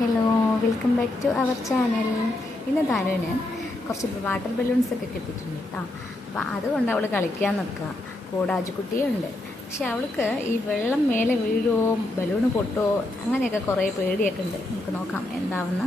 Hello, welcome back to our channel. ഇന്ന് ധാനുവിന് കുറച്ച് വാട്ടർ ബലൂൺസൊക്കെ കിട്ടിയിട്ടുണ്ട് കേട്ടോ. അപ്പോൾ അതുകൊണ്ട് അവൾ കളിക്കാൻ നിൽക്കുക. കൂടെ അജുക്കുട്ടിയുണ്ട്. പക്ഷെ അവൾക്ക് ഈ വെള്ളം മേലെ വീഴുമോ, ബലൂണ് പൊട്ടുമോ, അങ്ങനെയൊക്കെ കുറേ പേടിയൊക്കെ ഉണ്ട്. നമുക്ക് നോക്കാം എന്താവുന്ന.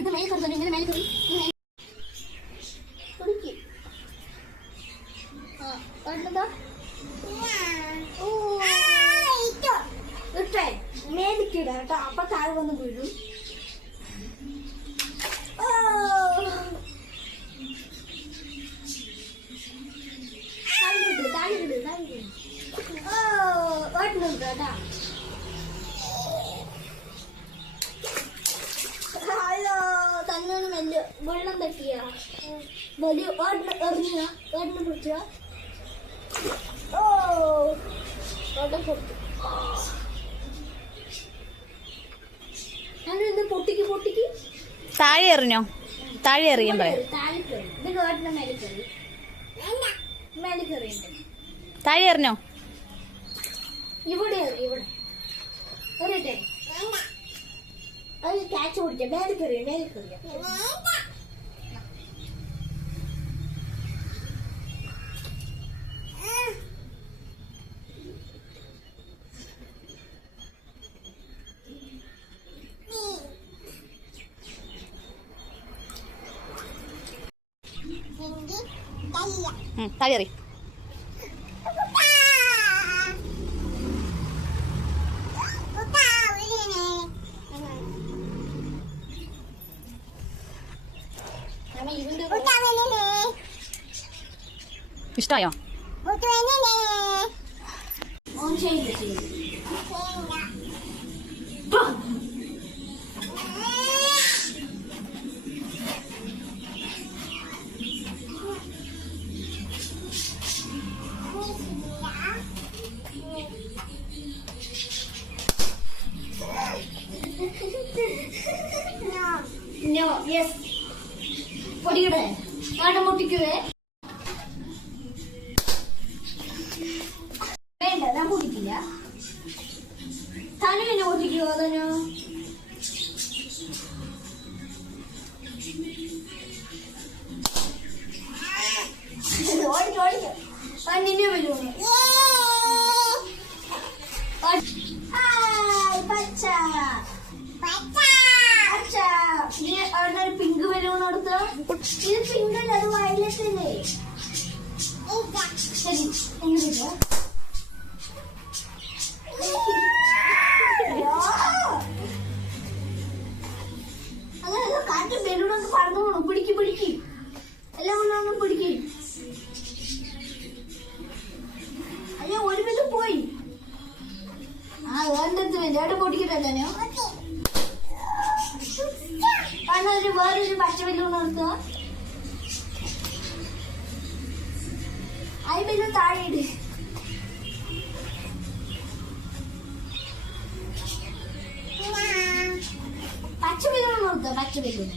ഇത് മേൽ കറി ഇങ്ങനെ മേൽ കറി മേലിക്കിട കേട്ടോ. അപ്പൊ താഴെ വന്ന് വീഴും. കേട്ടാ തന്നോട് മെല്ല് വെള്ളം തട്ടിയ വലിയ എറിഞ്ഞ ഏട്ടനെ പിടിച്ച ഞാനിത് പൊട്ടിക്ക് പൊട്ടിക്ക് താഴെ എറിഞ്ഞോ? താഴെ എറിയാൻ പറയാം. താഴെ കയറി. ഇത് കേട്ടിന് മേലെ കയറി മേലെ കയറിയുണ്ട്. താഴെ എറിഞ്ഞോ? ഇവിടെ ഇവിടെ എറിയട്ടെ. അത് ക്യാച്ച് പിടിച്ച മേലെ കയറിയ മേലെ കയറിയ താഴെ എറി. ഇഷ്ടായോ? No, yes. പൊടിക്കട്ടെ, ആടം പൊട്ടിക്കുവേ. വേണ്ട, ഞാൻ പൊട്ടിക്കില്ല. തനു എന്നെ പൊട്ടിക്കുവോ? തനു ഓടിക്കും ഓടിക്കും. പന്നിനെ വരുമോ? പച്ച ഒരു പിങ്ക് ബലൂൺ കൊടുത്ത. ഇത് പിങ്ക് അല്ല, അത് വയലറ്റ് അല്ലേ? ശരി, എങ്ങനെ അങ്ങനെ കാറ്റ് ബലൂണൊക്കെ പറന്നു പോണു. പിടിക്ക് പിടിക്ക്, എല്ലാം കൊണ്ടൊന്നും പിടിക്ക്. അയ്യോ, ഒരു ബലൂൺ പോയി. വേണ്ടത് വേണ്ട പൊട്ടിക്കിട്ടല്ലോ. വേറൊരു പച്ച ബലൂൺ കൊടുത്ത. ആ ബലൂൺ താഴെ ഇട്. പച്ച ബലൂൺ കൊടുത്ത. പച്ച ബലൂൺ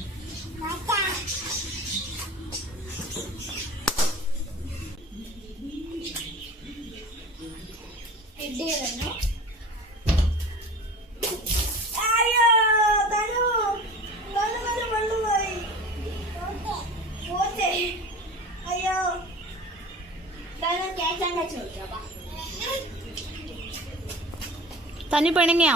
അയ്യോ തനു വെള്ളുപോയി. അയ്യോ തന്നു പിണങ്ങിയോ?